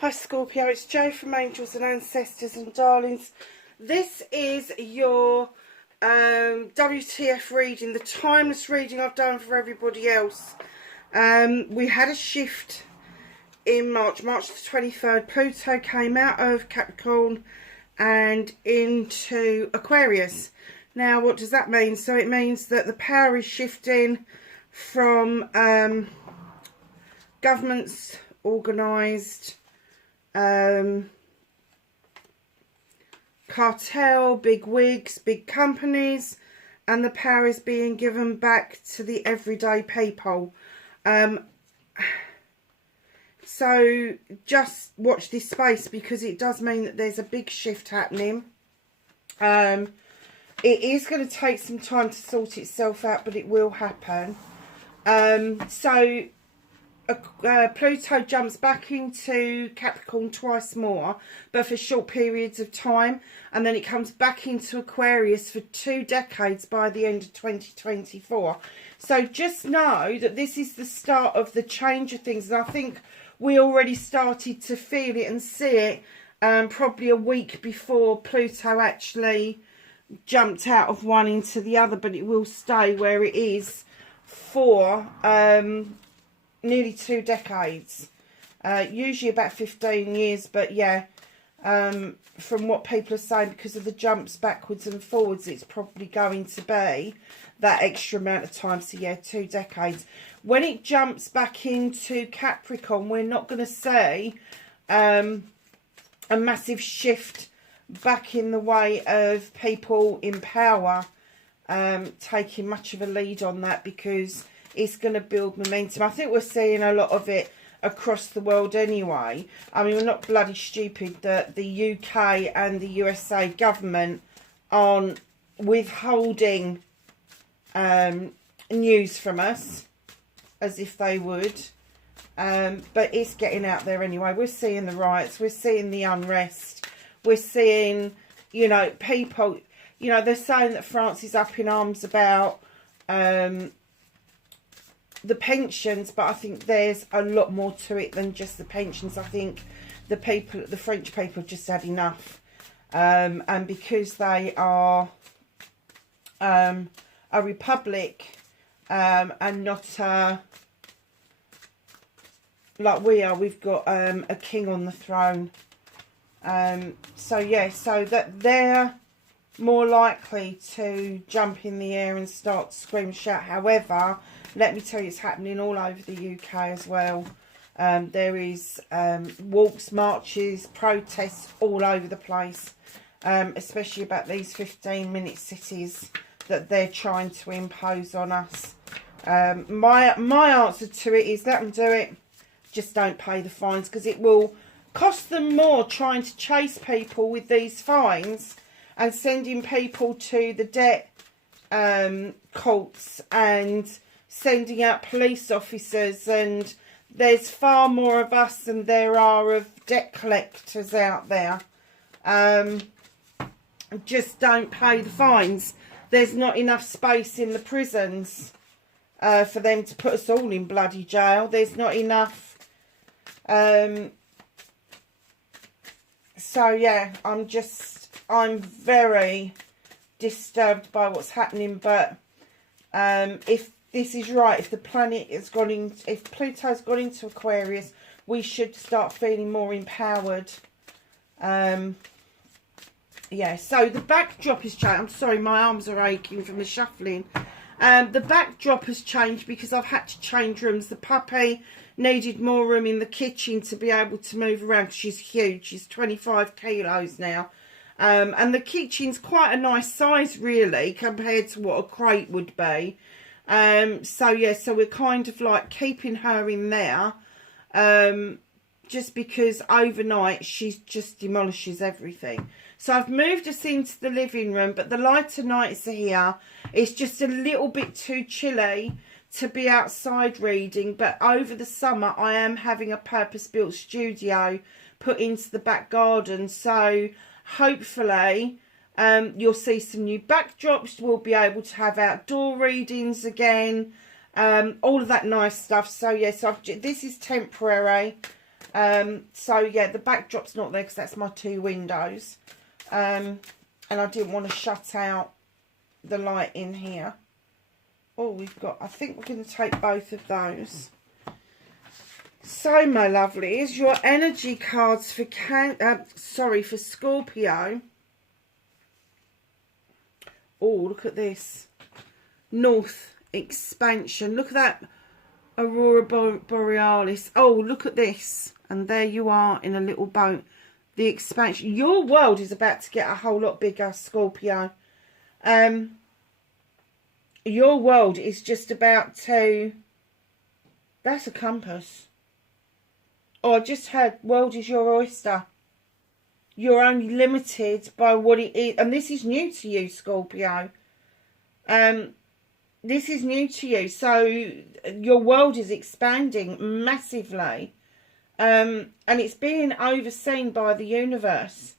Hi Scorpio, it's Jo from Angels and Ancestors and Darlings. This is your WTF reading, the timeless reading I've done for everybody else. We had a shift in March the 23rd. Pluto came out of Capricorn and into Aquarius. Now what does that mean? So it means that the power is shifting from governments, organised, cartel, big wigs, big companies, and the power is being given back to the everyday people. So just watch this space, because it does mean that there's a big shift happening. It is going to take some time to sort itself out, but it will happen. Pluto jumps back into Capricorn twice more, but for short periods of time, and then it comes back into Aquarius for 2 decades by the end of 2024. So just know that this is the start of the change of things, and I think we already started to feel it and see it probably a week before Pluto actually jumped out of one into the other, but it will stay where it is for nearly 2 decades, usually about 15 years, but yeah, from what people are saying, because of the jumps backwards and forwards, it's probably going to be that extra amount of time. So yeah, 2 decades. When it jumps back into Capricorn, we're not going to see a massive shift back in the way of people in power taking much of a lead on that, because it's going to build momentum. I think we're seeing a lot of it across the world anyway. I mean, we're not bloody stupid that the UK and the USA government aren't withholding news from us as if they would. But it's getting out there anyway. We're seeing the riots. We're seeing the unrest. We're seeing, you know, people, you know, they're saying that France is up in arms about the pensions, but I think there's a lot more to it than just the pensions. I think the French people have just had enough, and because they are a republic and not like we are, we've got a king on the throne. So yeah, so that they're more likely to jump in the air and start to scream, shout. However, let me tell you, it's happening all over the UK as well. There is walks, marches, protests all over the place, especially about these 15-minute cities that they're trying to impose on us. My answer to it is, let them do it. Just don't pay the fines, because it will cost them more trying to chase people with these fines and sending people to the debt courts and sending out police officers, and there's far more of us than there are of debt collectors out there. Just don't pay the fines. There's not enough space in the prisons for them to put us all in bloody jail. There's not enough. So yeah, I'm very disturbed by what's happening, but if this is right, if the planet has gone in, if Pluto's gone into Aquarius, we should start feeling more empowered. Yeah, so the backdrop has changed. I'm sorry, my arms are aching from the shuffling. The backdrop has changed because I've had to change rooms. The puppy needed more room in the kitchen to be able to move around, because she's huge. She's 25 kilos now. And the kitchen's quite a nice size, really, compared to what a crate would be. So yeah, so we're kind of like keeping her in there, just because overnight she just demolishes everything. So I've moved us into the living room, but the lighter nights are here. It's just a little bit too chilly to be outside reading, but over the summer I am having a purpose-built studio put into the back garden, so hopefully you'll see some new backdrops. We'll be able to have outdoor readings again, all of that nice stuff. So yes, this is temporary. So yeah, the backdrop's not there because that's my 2 windows. And I didn't want to shut out the light in here. Oh, we've got, I think we're going to take both of those. So, my lovelies, your energy cards for for Scorpio. Oh, look at this. North expansion. Look at that Aurora Borealis. Oh, look at this. And there you are in a little boat. The expansion. Your world is about to get a whole lot bigger, Scorpio. Your world is just about to... That's a compass. Oh, I just heard, world is your oyster. You're only limited by what it is. And this is new to you, Scorpio. This is new to you. So, your world is expanding massively. And it's being overseen by the universe.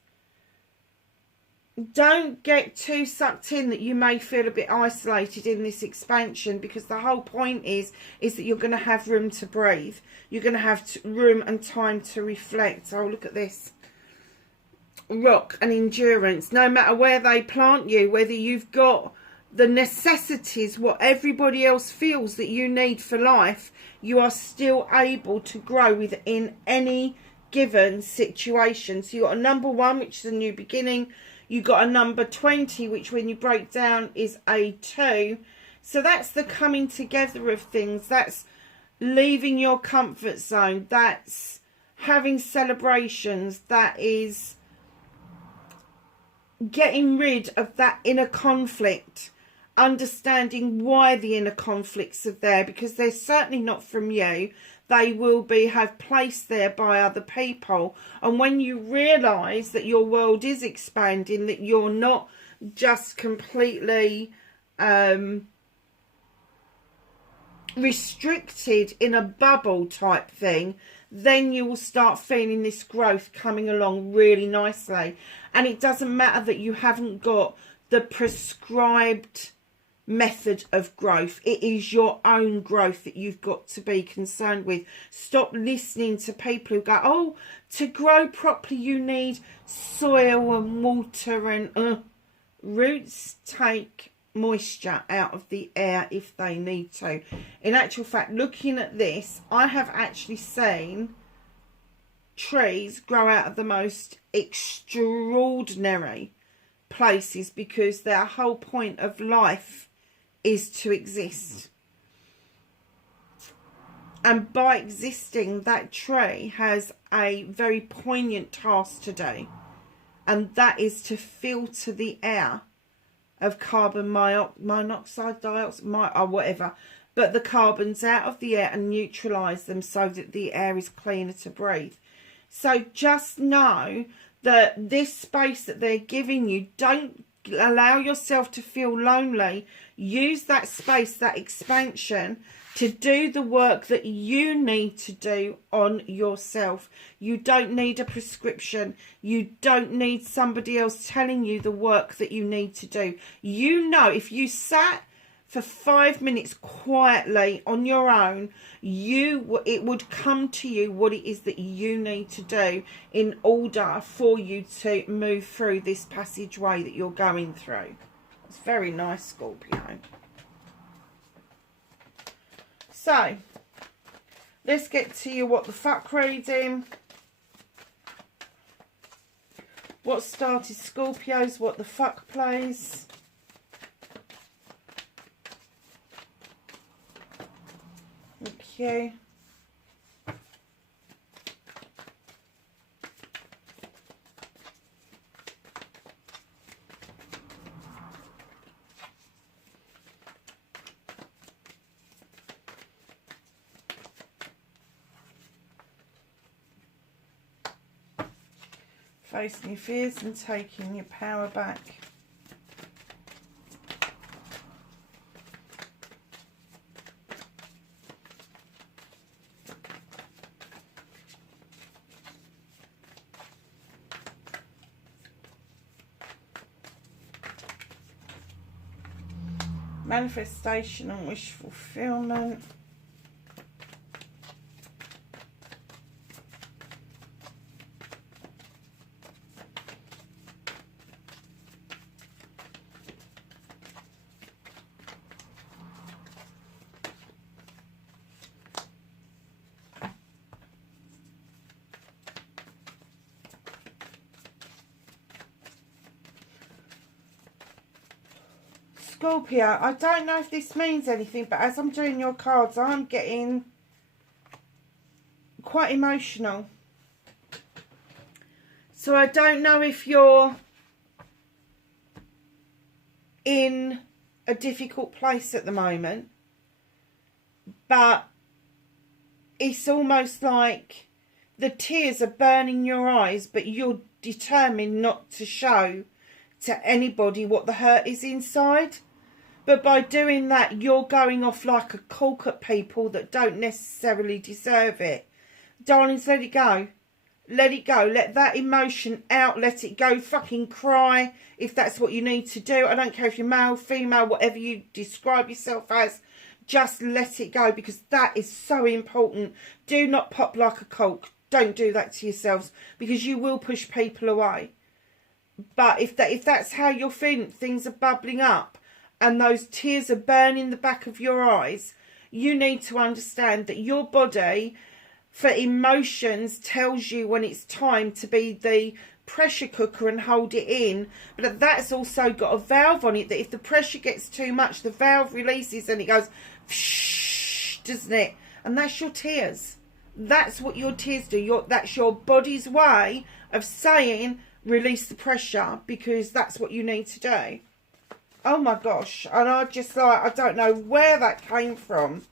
Don't get too sucked in that you may feel a bit isolated in this expansion, because the whole point is that you're going to have room to breathe. You're going to have room and time to reflect. Oh, look at this. Rock and endurance. No matter where they plant you, whether you've got the necessities, what everybody else feels that you need for life, you are still able to grow within any given situation. So you've got a number 1, which is a new beginning. You got a number 20, which when you break down is a 2. So that's the coming together of things. That's leaving your comfort zone. That's having celebrations. That is getting rid of that inner conflict. Understanding why the inner conflicts are there, because they're certainly not from you. They will have placed there by other people. And when you realise that your world is expanding, that you're not just completely restricted in a bubble type thing, then you will start feeling this growth coming along really nicely. And it doesn't matter that you haven't got the prescribed method of growth. It is your own growth that you've got to be concerned with. Stop listening to people who go, oh, to grow properly you need soil and water, and roots take moisture out of the air if they need to. In actual fact, looking at this, I have actually seen trees grow out of the most extraordinary places, because their whole point of life is to exist. And by existing, that tree has a very poignant task to do. And that is to filter the air of carbon monoxide, dioxide, or whatever. But the carbons out of the air and neutralise them so that the air is cleaner to breathe. So just know that this space that they're giving you, don't allow yourself to feel lonely. Use that space, that expansion, to do the work that you need to do on yourself. You don't need a prescription. You don't need somebody else telling you the work that you need to do. You know, if you sat for 5 minutes quietly on your own, it would come to you what it is that you need to do in order for you to move through this passageway that you're going through. It's very nice, Scorpio. So, let's get to your what the fuck reading. What started Scorpio's what the fuck plays. Okay. Facing your fears and taking your power back. Manifestation and wish fulfillment. Scorpio, I don't know if this means anything, but as I'm doing your cards, I'm getting quite emotional. So I don't know if you're in a difficult place at the moment, but it's almost like the tears are burning your eyes, but you're determined not to show to anybody what the hurt is inside. But by doing that, you're going off like a cork at people that don't necessarily deserve it. Darlings, let it go. Let it go. Let that emotion out. Let it go. Fucking cry if that's what you need to do. I don't care if you're male, female, whatever you describe yourself as. Just let it go, because that is so important. Do not pop like a cork. Don't do that to yourselves, because you will push people away. But if that's how you're feeling, things are bubbling up and those tears are burning the back of your eyes, you need to understand that your body for emotions tells you when it's time to be the pressure cooker and hold it in. But that's also got a valve on it that if the pressure gets too much, the valve releases and it goes doesn't it? And that's your tears. That's what your tears do. That's your body's way of saying release the pressure, because that's what you need to do. Oh my gosh. And I just like, I don't know where that came from.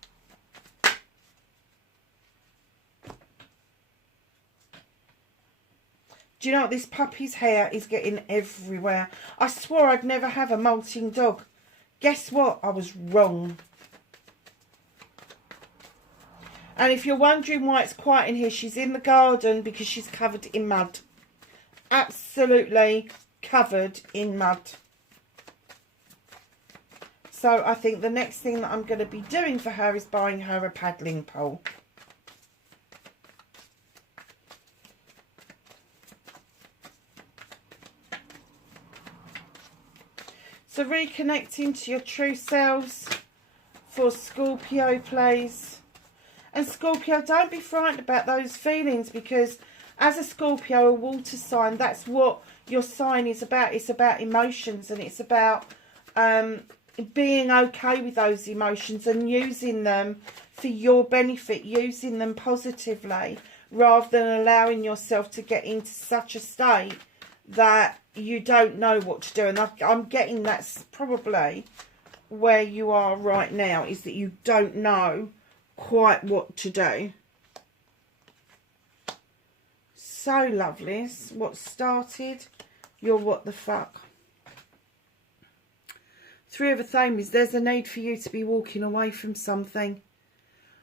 Do you know what? This puppy's hair is getting everywhere. I swore I'd never have a molting dog. Guess what? I was wrong. And if you're wondering why it's quiet in here, she's in the garden because she's covered in mud. Absolutely covered in mud. So I think the next thing that I'm going to be doing for her is buying her a paddling pole. So reconnecting to your true selves for Scorpio, please. And Scorpio, don't be frightened about those feelings, because as a Scorpio, a water sign, that's what your sign is about. It's about emotions, and it's about being okay with those emotions and using them for your benefit, using them positively, rather than allowing yourself to get into such a state that you don't know what to do. And I'm getting that's probably where you are right now, is that you don't know quite what to do. So lovely. What started your what the fuck. Three of Athame, there's a need for you to be walking away from something.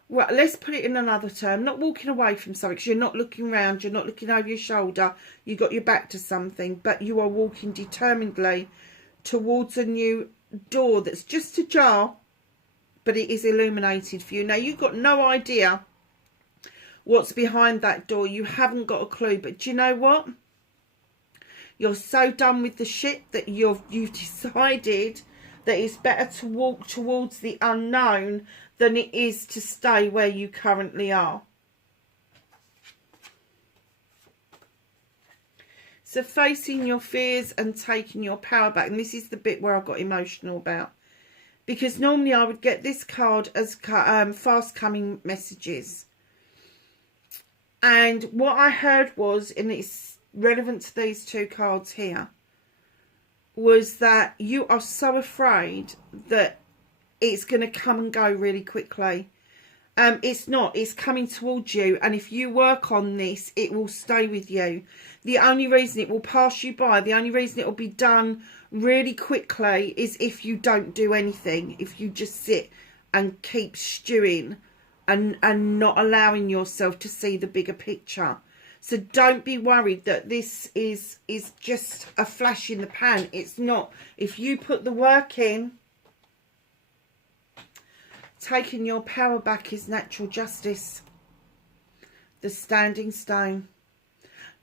Well, let's put it in another term. Not walking away from something, because you're not looking round, you're not looking over your shoulder, you got your back to something, but you are walking determinedly towards a new door that's just ajar, but it is illuminated for you. Now, you've got no idea what's behind that door. You haven't got a clue. But do you know what? You're so done with the shit that you've decided that it's better to walk towards the unknown than it is to stay where you currently are. So facing your fears and taking your power back. And this is the bit where I got emotional about. Because normally I would get this card as fast coming messages. And what I heard was, and it's relevant to these two cards here, was that you are so afraid that it's going to come and go really quickly. It's not. It's coming towards you. And if you work on this, it will stay with you. The only reason it will pass you by, the only reason it will be done really quickly is if you don't do anything. If you just sit and keep stewing and not allowing yourself to see the bigger picture. So don't be worried that this is just a flash in the pan. It's not. If you put the work in, taking your power back is natural justice. The standing stone.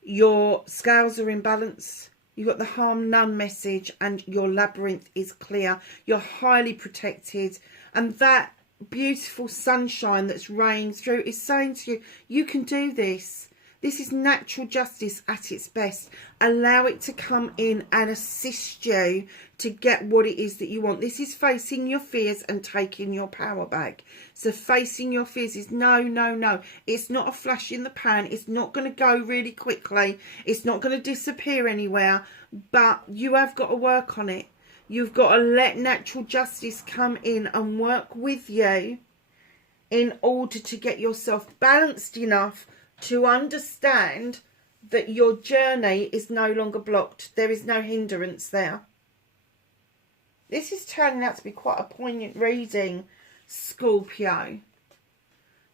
Your scales are in balance. You've got the harm none message, and your labyrinth is clear. You're highly protected. And that beautiful sunshine that's raining through is saying to you, you can do this. This is natural justice at its best. Allow it to come in and assist you to get what it is that you want. This is facing your fears and taking your power back. So facing your fears is no, no, no. It's not a flash in the pan. It's not going to go really quickly. It's not going to disappear anywhere. But you have got to work on it. You've got to let natural justice come in and work with you in order to get yourself balanced enough to understand that your journey is no longer blocked. There is no hindrance there. This is turning out to be quite a poignant reading, Scorpio.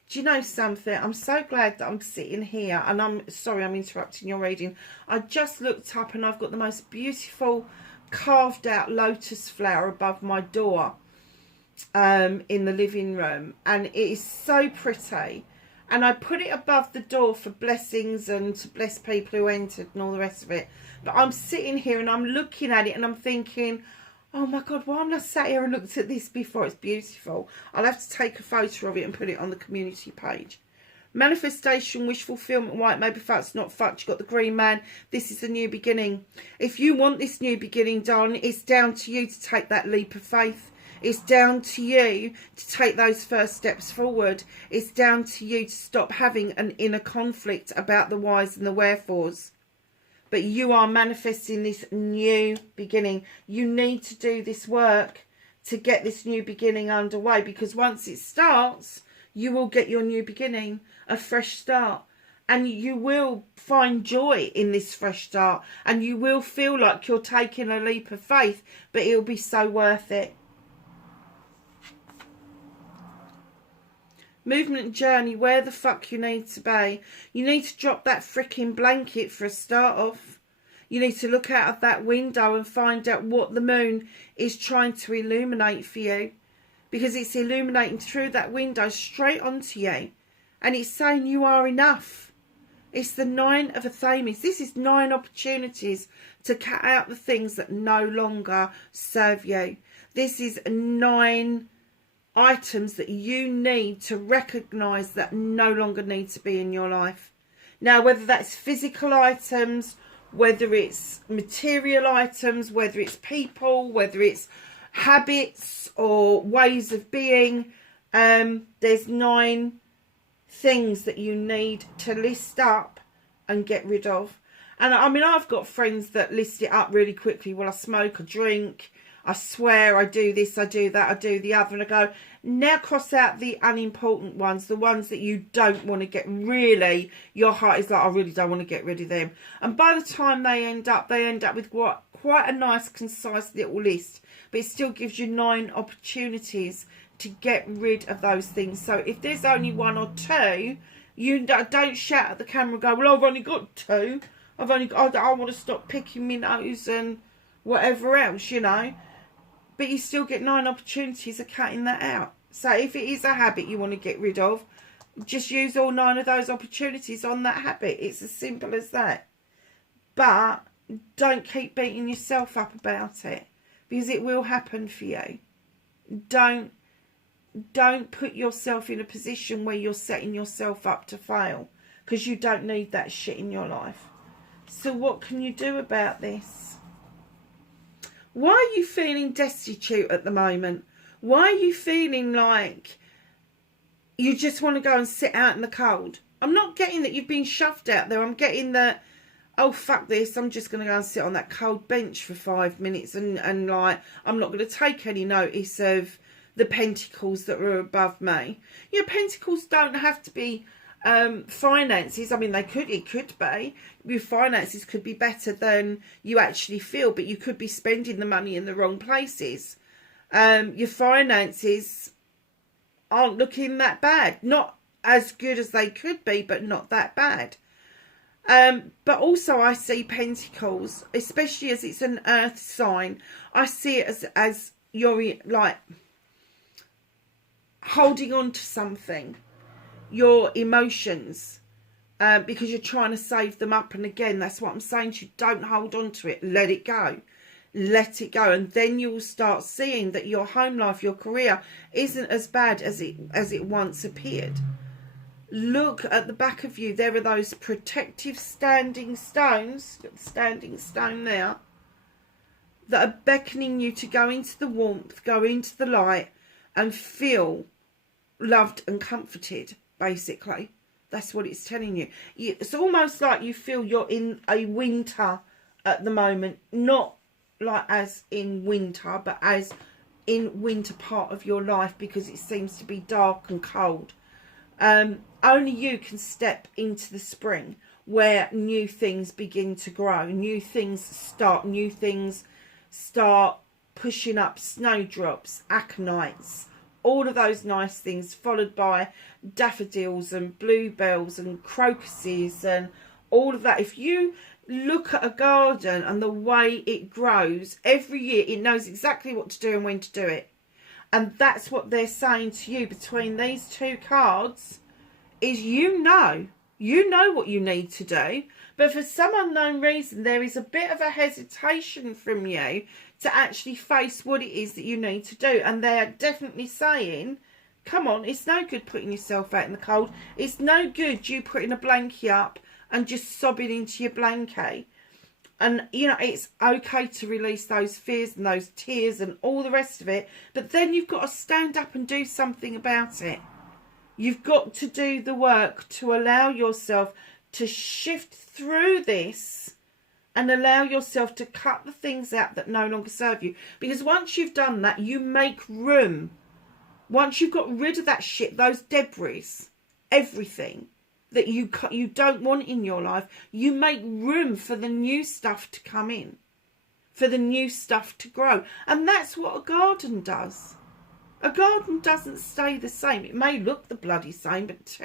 Do you know something? I'm so glad that I'm sitting here, and I'm sorry I'm interrupting your reading. I just looked up and I've got the most beautiful carved out lotus flower above my door in the living room, and it is so pretty. And I put it above the door for blessings and to bless people who entered and all the rest of it. But I'm sitting here and I'm looking at it and I'm thinking, oh my God, why haven't I sat here and looked at this before? It's beautiful. I'll have to take a photo of it and put it on the community page. Manifestation, wish fulfillment, white, maybe facts, not facts. You've got the green man. This is a new beginning. If you want this new beginning, darling, it's down to you to take that leap of faith. It's down to you to take those first steps forward. It's down to you to stop having an inner conflict about the whys and the wherefores. But you are manifesting this new beginning. You need to do this work to get this new beginning underway, because once it starts, you will get your new beginning, a fresh start. And you will find joy in this fresh start. And you will feel like you're taking a leap of faith, but it'll be so worth it. Movement journey, where the fuck you need to be. You need to drop that freaking blanket for a start off. You need to look out of that window and find out what the moon is trying to illuminate for you. Because it's illuminating through that window straight onto you. And it's saying you are enough. It's the 9 of Athames. This is 9 opportunities to cut out the things that no longer serve you. This is 9 items that you need to recognise that no longer need to be in your life. Now, whether that's physical items, whether it's material items, whether it's people, whether it's habits or ways of being, there's 9 things that you need to list up and get rid of. And I mean, I've got friends that list it up really quickly. Well, I smoke, I drink, I swear, I do this, I do that, I do the other. And I go, now cross out the unimportant ones, the ones that you don't want to get, really, your heart is like, I really don't want to get rid of them. And by the time they end up with quite a nice, concise little list. But it still gives you 9 opportunities to get rid of those things. So if there's only 1 or 2, you don't shout at the camera and go, well, I've only got 2. I want to stop picking my nose and whatever else, you know. But you still get 9 opportunities of cutting that out. So if it is a habit you want to get rid of, just use all 9 of those opportunities on that habit. It's as simple as that. But don't keep beating yourself up about it, because it will happen for you. Don't put yourself in a position where you're setting yourself up to fail, because you don't need that shit in your life. So what can you do about this? Why are you feeling destitute at the moment? Why are you feeling like you just want to go and sit out in the cold? I'm not getting that you've been shoved out there. I'm getting that, oh, fuck this, I'm just going to go and sit on that cold bench for 5 minutes and like, I'm not going to take any notice of the pentacles that are above me. You know, pentacles don't have to be finances. I mean, it could be. Your finances could be better than you actually feel, but you could be spending the money in the wrong places. Your finances aren't looking that bad. Not as good as they could be, but not that bad. But also I see pentacles, especially as it's an earth sign. I see it as you're like holding on to something, your emotions, because you're trying to save them up. And again, that's what I'm saying to you. Don't hold on to it. Let it go. Let it go. And then you'll start seeing that your home life, your career isn't as bad as it once appeared. look at the back of you. There are those protective standing stones, got the standing stone there, that are beckoning you to go into the warmth, go into the light, and feel loved and comforted, basically. That's what it's telling you. It's almost like you feel you're in a winter at the moment. Not like as in winter, but as in winter part of your life, because it seems to be dark and cold. Only you can step into the spring where new things begin to grow. New things start pushing up snowdrops, aconites, all of those nice things, followed by daffodils and bluebells and crocuses and all of that. If you look at a garden and the way it grows, every year it knows exactly what to do and when to do it. And that's what they're saying to you between these two cards, is you know what you need to do, but for some unknown reason there is a bit of a hesitation from you to actually face what it is that you need to do. And they're definitely saying, come on, it's no good putting yourself out in the cold. It's no good you putting a blankie up and just sobbing into your blanket. And, you know, it's okay to release those fears and those tears and all the rest of it. But then you've got to stand up and do something about it. You've got to do the work to allow yourself to shift through this and allow yourself to cut the things out that no longer serve you. Because once you've done that, you make room. Once you've got rid of that shit, those debris, everything that you don't want in your life, you make room for the new stuff to come in, for the new stuff to grow. And that's what a garden does. A garden doesn't stay the same. It may look the bloody same, but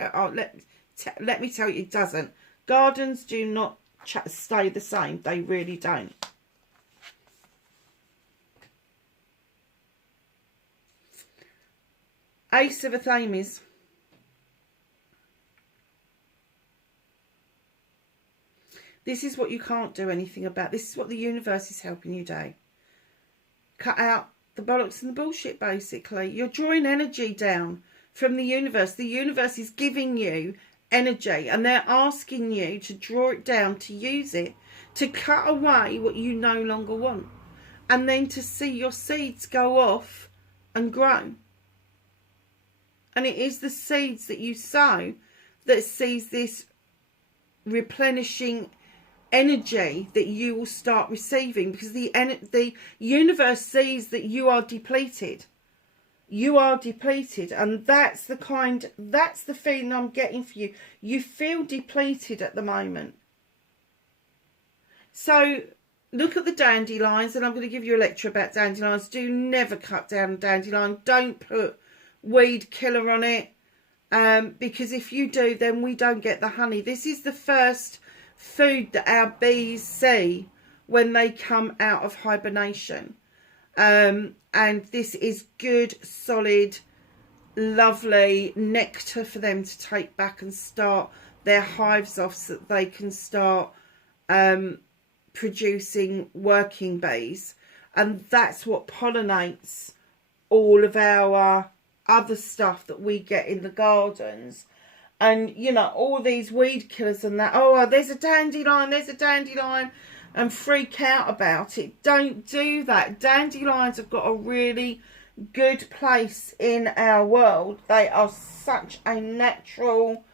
let me tell you, it doesn't. Gardens do not stay the same. They really don't. Ace of Athames. This is what you can't do anything about. This is what the universe is helping you do. Cut out the bollocks and the bullshit, basically. You're drawing energy down from the universe. The universe is giving you energy, and they're asking you to draw it down, to use it, to cut away what you no longer want, and then to see your seeds go off and grow. And it is the seeds that you sow that sees this replenishing energy that you will start receiving, because the universe sees that you are depleted. You are depleted, and that's the feeling I'm getting for you. You feel depleted at the moment. So look at the dandelions, and I'm going to give you a lecture about dandelions. Do never cut down a dandelion. Don't put weed killer on it, because if you do, then we don't get the honey. This is the first food that our bees see when they come out of hibernation. And this is good, solid, lovely nectar for them to take back and start their hives off, so that they can start producing working bees. And that's what pollinates all of our other stuff that we get in the gardens. And, you know, all these weed killers and that, oh, there's a dandelion, and freak out about it. Don't do that. Dandelions have got a really good place in our world. They are such a natural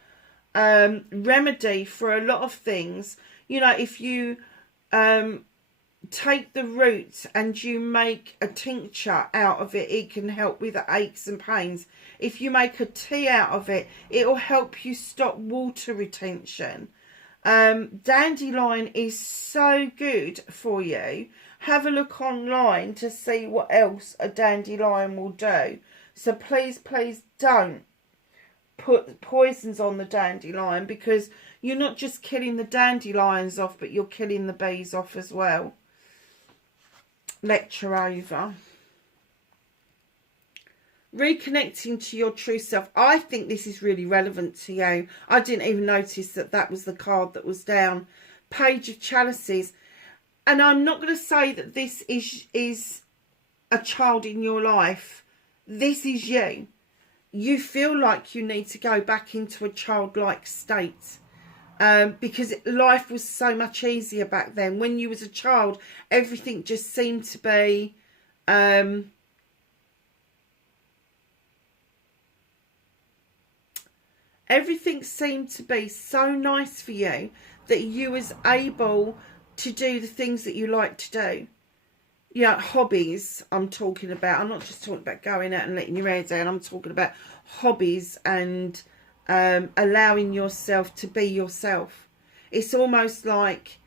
remedy for a lot of things. You know, if you take the roots and you make a tincture out of it, it can help with the aches and pains. If you make a tea out of it, it will help you stop water retention. Dandelion is so good for you. Have a look online to see what else a dandelion will do. So please don't put poisons on the dandelion, because you're not just killing the dandelions off, but you're killing the bees off as well. Lecture over. Reconnecting to your true self. I think this is really relevant to you. I didn't even notice that was the card that was down. Page of Chalices. And I'm not going to say that this is a child in your life. This is you. you feel like you need to go back into a childlike state. Because life was so much easier back then. When you was a child, everything just seemed to be everything seemed to be so nice for you that you was able to do the things that you like to do. Yeah, hobbies I'm talking about. I'm not just talking about going out and letting your hair down. I'm talking about hobbies and allowing yourself to be yourself. It's almost like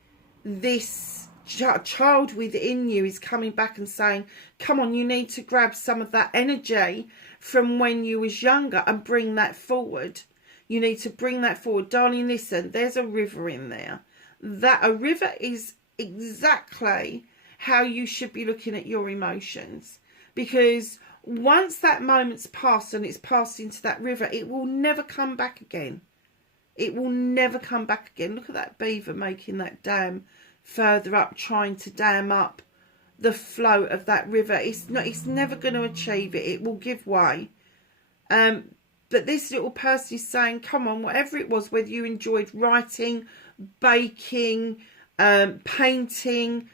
this child within you is coming back and saying, come on, you need to grab some of that energy from when you was younger and bring that forward. You need to bring that forward. Darling, listen, there's a river in there. That a river is exactly how you should be looking at your emotions. Because once that moment's passed and it's passed into that river, it will never come back again. It will never come back again. Look at that beaver making that dam further up, trying to dam up the flow of that river. It's never going to achieve it. It will give way. But this little person is saying, come on, whatever it was, whether you enjoyed writing, baking, painting,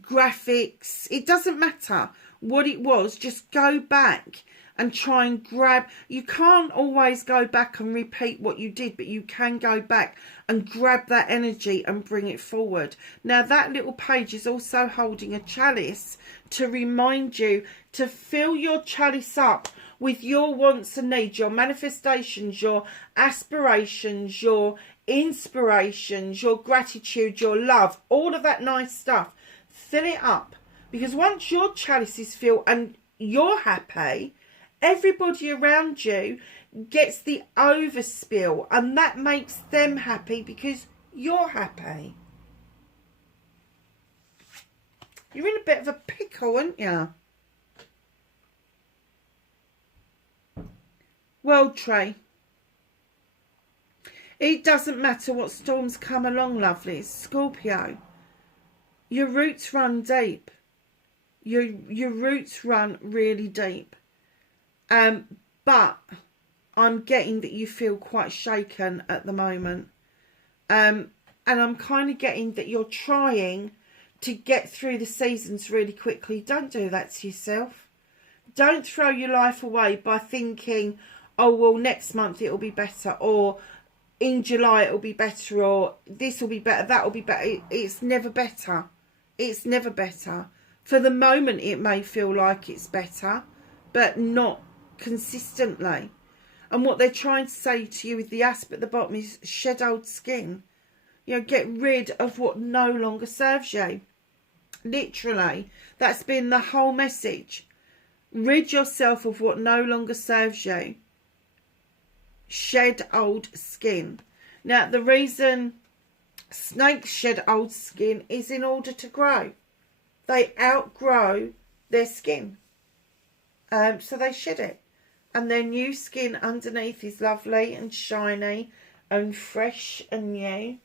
graphics, it doesn't matter what it was, just go back and try and grab. You can't always go back and repeat what you did, but you can go back and grab that energy and bring it forward. Now that little page is also holding a chalice to remind you to fill your chalice up with your wants and needs, your manifestations, your aspirations, your inspirations, your gratitude, your love, all of that nice stuff. Fill it up, because once your chalice is filled and you're happy, everybody around you gets the overspill, and that makes them happy because you're happy. You're in a bit of a pickle, aren't you? World Tree. It doesn't matter what storms come along, lovelies. Scorpio, your roots run deep. Your roots run really deep. But I'm getting that you feel quite shaken at the moment. And I'm kind of getting that you're trying to get through the seasons really quickly. Don't do that to yourself. Don't throw your life away by thinking, oh, well, next month it'll be better, or in July it'll be better, or this will be better, that will be better. It's never better. It's never better. For the moment it may feel like it's better, but not consistently. And what they're trying to say to you with the asp at the bottom is shed old skin. You know, get rid of what no longer serves you. Literally, that's been the whole message. Rid yourself of what no longer serves you. Shed old skin. Now, the reason snakes shed old skin is in order to grow. They outgrow their skin. So they shed it. And their new skin underneath is lovely and shiny and fresh and new.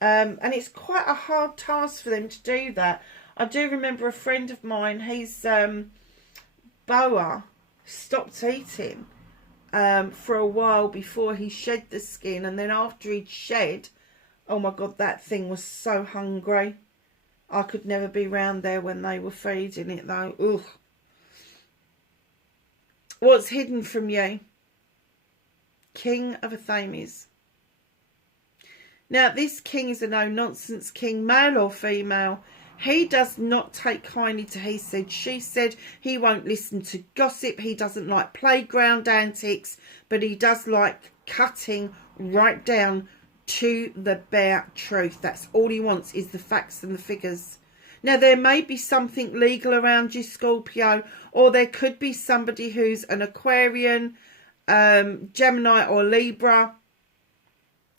And it's quite a hard task for them to do that. I do remember a friend of mine, his boa stopped eating for a while before he shed the skin. And then after he'd shed, oh my God, that thing was so hungry. I could never be round there when they were feeding it though. Ugh. What's hidden from you? King of Athames. Now, this king is a no-nonsense king, male or female. He does not take kindly to he said, she said. He won't listen to gossip. He doesn't like playground antics, but he does like cutting right down to the bare truth. That's all he wants, is the facts and the figures. Now, there may be something legal around you, Scorpio, or there could be somebody who's an Aquarian, Gemini or Libra,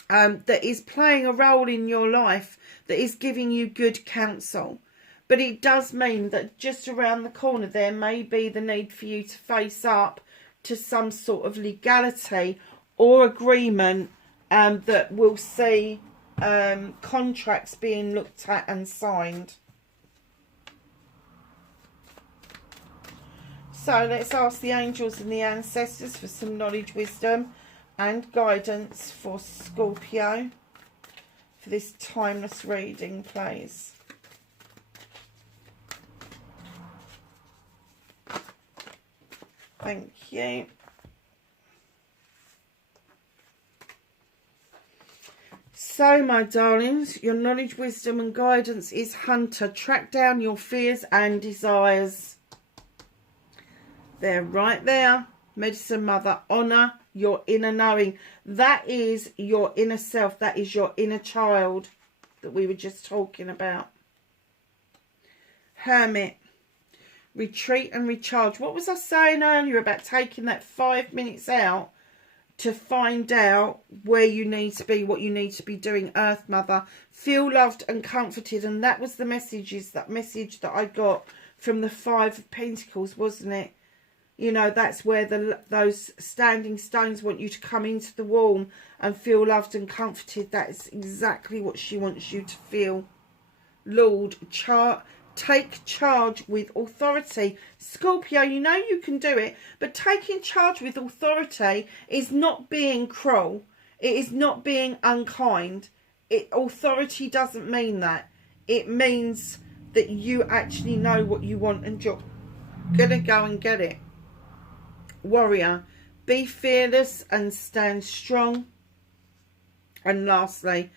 that is playing a role in your life, that is giving you good counsel. But it does mean that just around the corner there may be the need for you to face up to some sort of legality or agreement that will see contracts being looked at and signed. So let's ask the angels and the ancestors for some knowledge, wisdom and guidance for Scorpio for this timeless reading, please. Thank you. So, my darlings, your knowledge, wisdom and guidance is Hunter. Track down your fears and desires. They're right there. Medicine Mother, honour your inner knowing. That is your inner self. That is your inner child that we were just talking about. Hermit. Retreat and recharge. What was I saying earlier about taking that 5 minutes out to find out where you need to be, what you need to be doing? Earth Mother, feel loved and comforted. And that was the message that I got from the Five of Pentacles, wasn't it? You know, that's where those standing stones want you to come into the warm and feel loved and comforted. That is exactly what she wants you to feel. Lord, take charge with authority. Scorpio, you know you can do it, but taking charge with authority is not being cruel. It is not being unkind. Authority doesn't mean that. It means that you actually know what you want and you're gonna go and get it. Warrior, be fearless and stand strong. And lastly,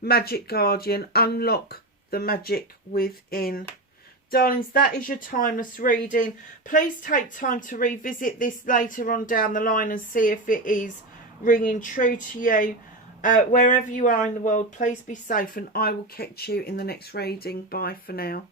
Magic Guardian, unlock the magic within. Darlings, that is your timeless reading. Please take time to revisit this later on down the line and see if it is ringing true to you. Wherever you are in the world, please be safe, and I will catch you in the next reading. Bye for now.